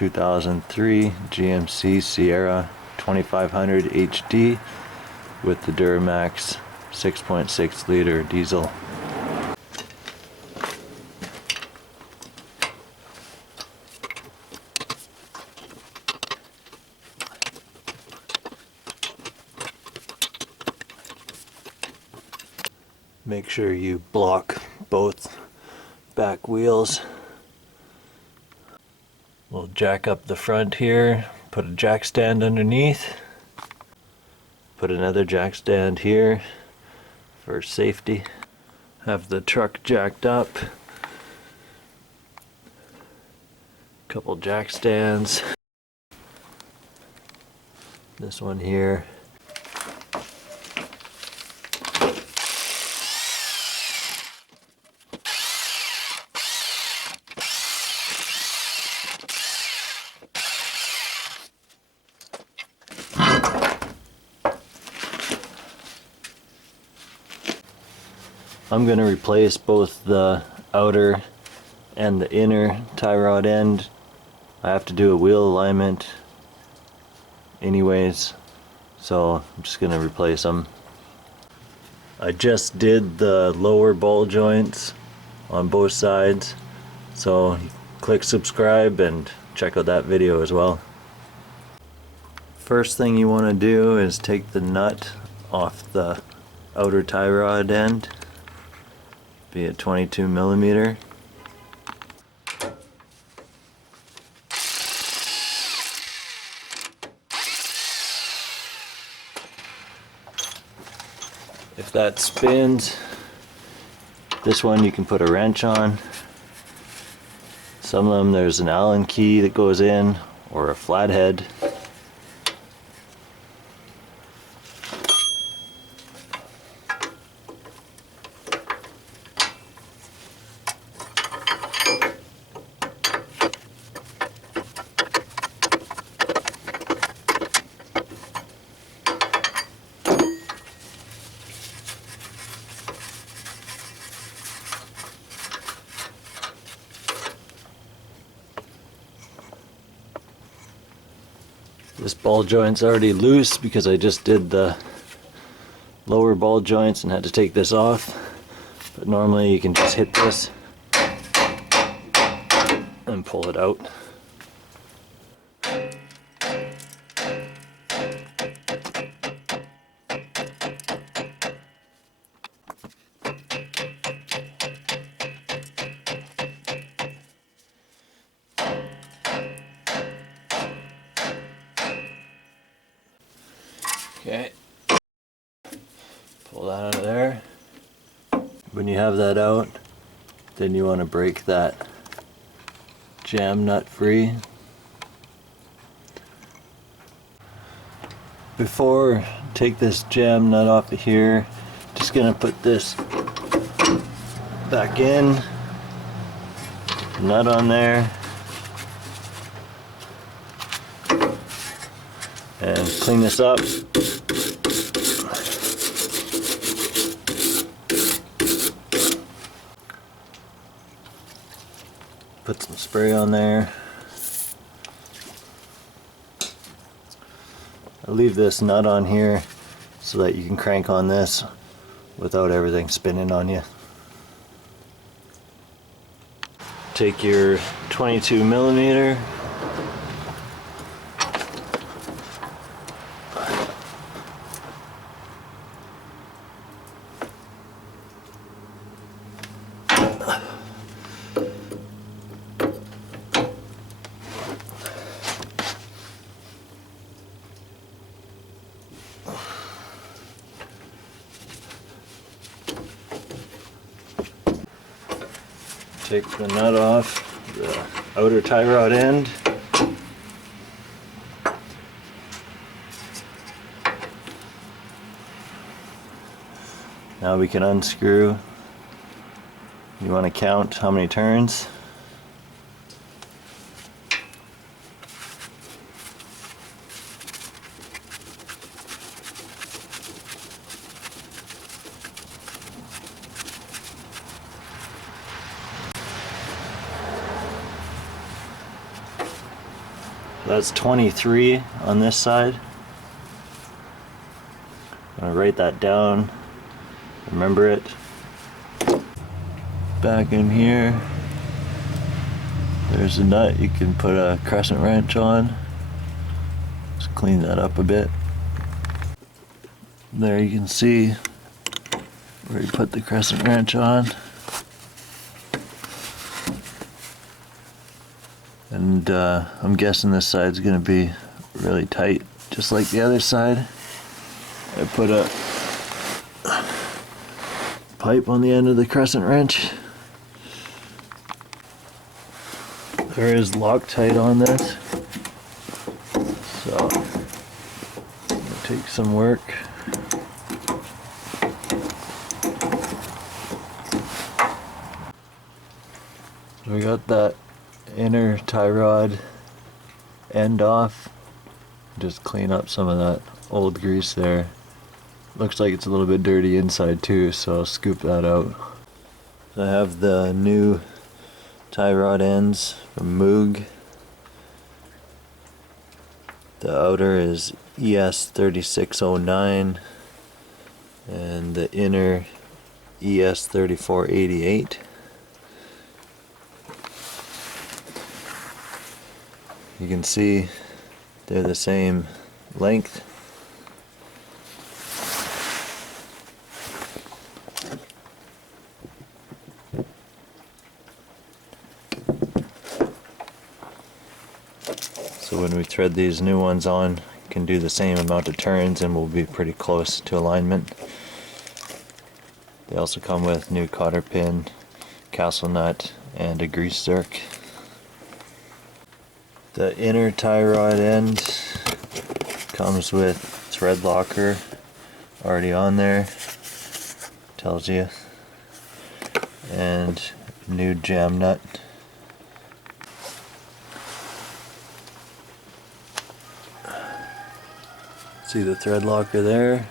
2003 GMC Sierra 2500 HD with the Duramax 6.6 liter diesel. Make sure you block both back wheels. We'll jack up the front here, put a jack stand underneath, put another jack stand here for safety. Have the truck jacked up, couple jack stands, this one here. I'm going to replace both the outer and the inner tie rod end. I have to do a wheel alignment anyways, so I'm just going to replace them. I just did the lower ball joints on both sides, so click subscribe and check out that video as well. First thing you want to do is take the nut off the outer tie rod end. Be a 22 millimeter. If that spins, this one you can put a wrench on. Some of them there's an Allen key that goes in, or a flathead. This ball joint's already loose because I just did the lower ball joints and had to take this off. But normally you can just hit this and pull it out. Okay, pull that out of there. When you have that out, then you want to break that jam nut free. Before take this jam nut off of here, just gonna put this back in, nut on there, and clean this up. Put some spray on there. I'll leave this nut on here so that you can crank on this without everything spinning on you. Take your 22 millimeter. Take the nut off the outer tie rod end. Now we can unscrew. You want to count how many turns. That's 23 on this side. I'm gonna write that down, remember it. Back in here, there's a nut you can put a crescent wrench on. Just clean that up a bit. There you can see where you put the crescent wrench on. And I'm guessing this side's gonna be really tight, just like the other side. I put a pipe on the end of the crescent wrench. There is Loctite on this, so it'll take some work. We got that inner tie rod end off. Just clean up some of that old grease there. Looks like it's a little bit dirty inside too, so I'll scoop that out. I have the new tie rod ends from Moog. The outer is ES3609 and the inner ES3488. You can see they're the same length. So when we thread these new ones on, you can do the same amount of turns and we'll be pretty close to alignment. They also come with new cotter pin, castle nut, and a grease zerk. The inner tie rod end comes with thread locker already on there, tells you, and new jam nut. See the thread locker there?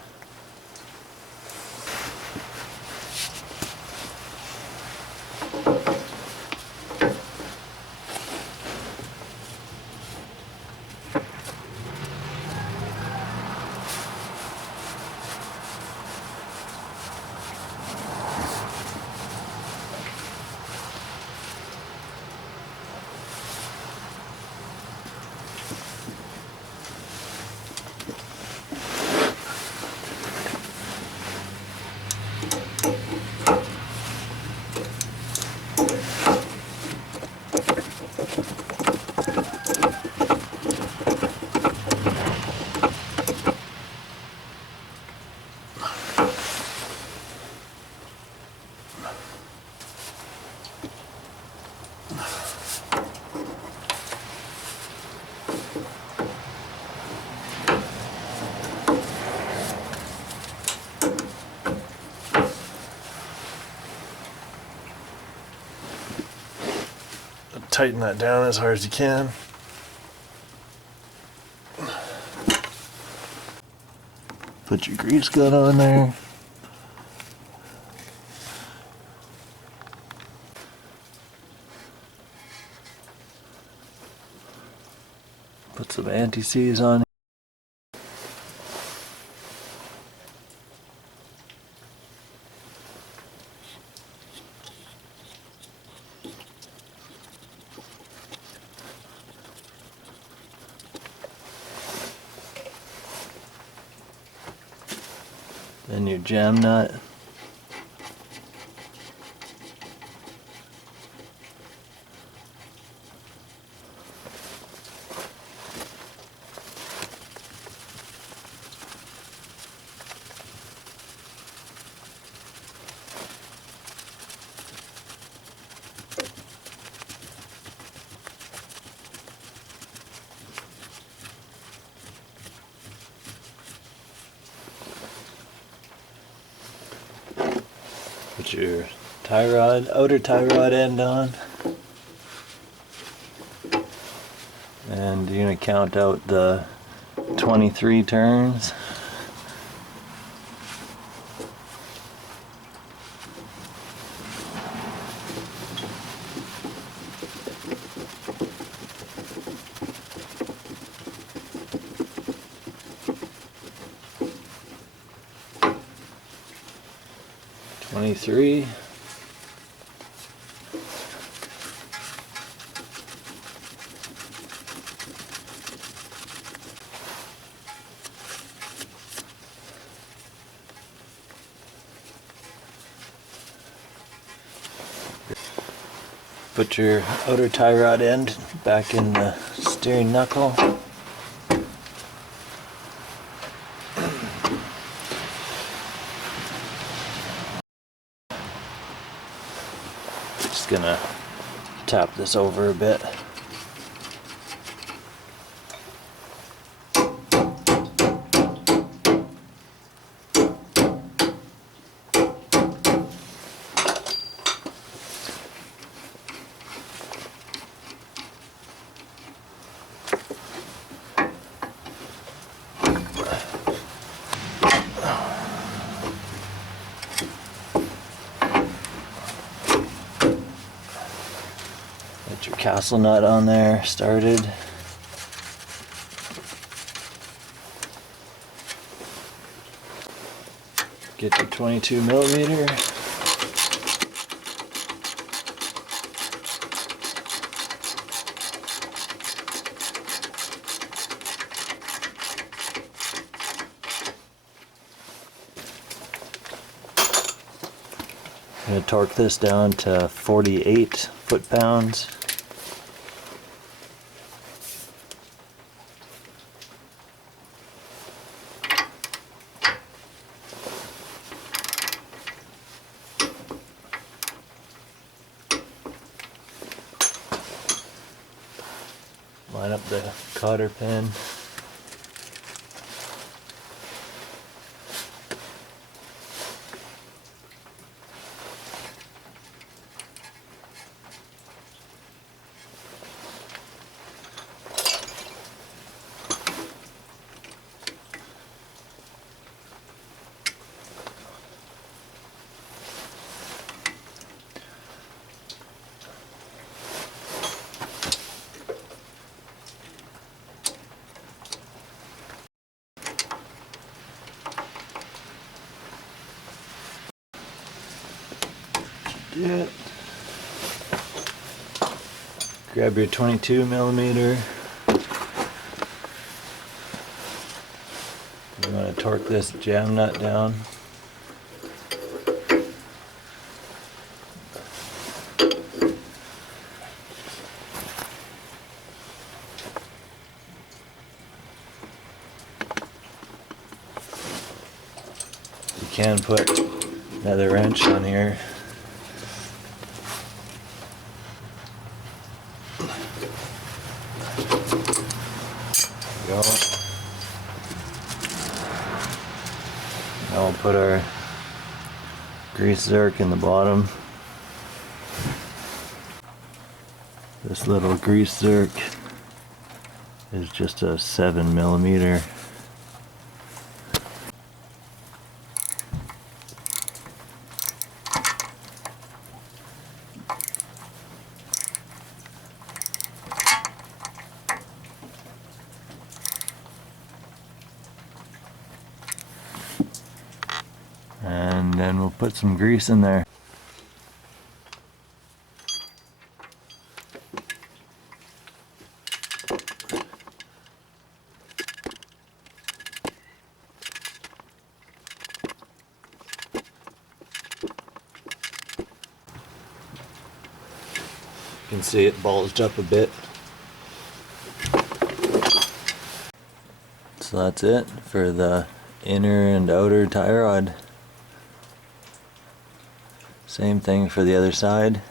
Tighten that down as hard as you can. Put your grease gun on there. Put some anti-seize on. Then your jam nut. Put your tie rod, outer tie rod end on. And you're gonna count out the 23 turns. 23. Put your outer tie rod end back in the steering knuckle. Just gonna tap this over a bit. Get your castle nut on there started. Get your 22 millimeter. I'm going to torque this down to 48 foot-pounds. Line up the cotter pin. It. Grab your 22 millimeter. You want to torque this jam nut down. You can put another wrench on here. Go. Now we'll put our grease zerk in the bottom. This little grease zerk is just a 7 millimeter. And then we'll put some grease in there. You can see it bulged up a bit. So that's it for the inner and outer tie rod. Same thing for the other side.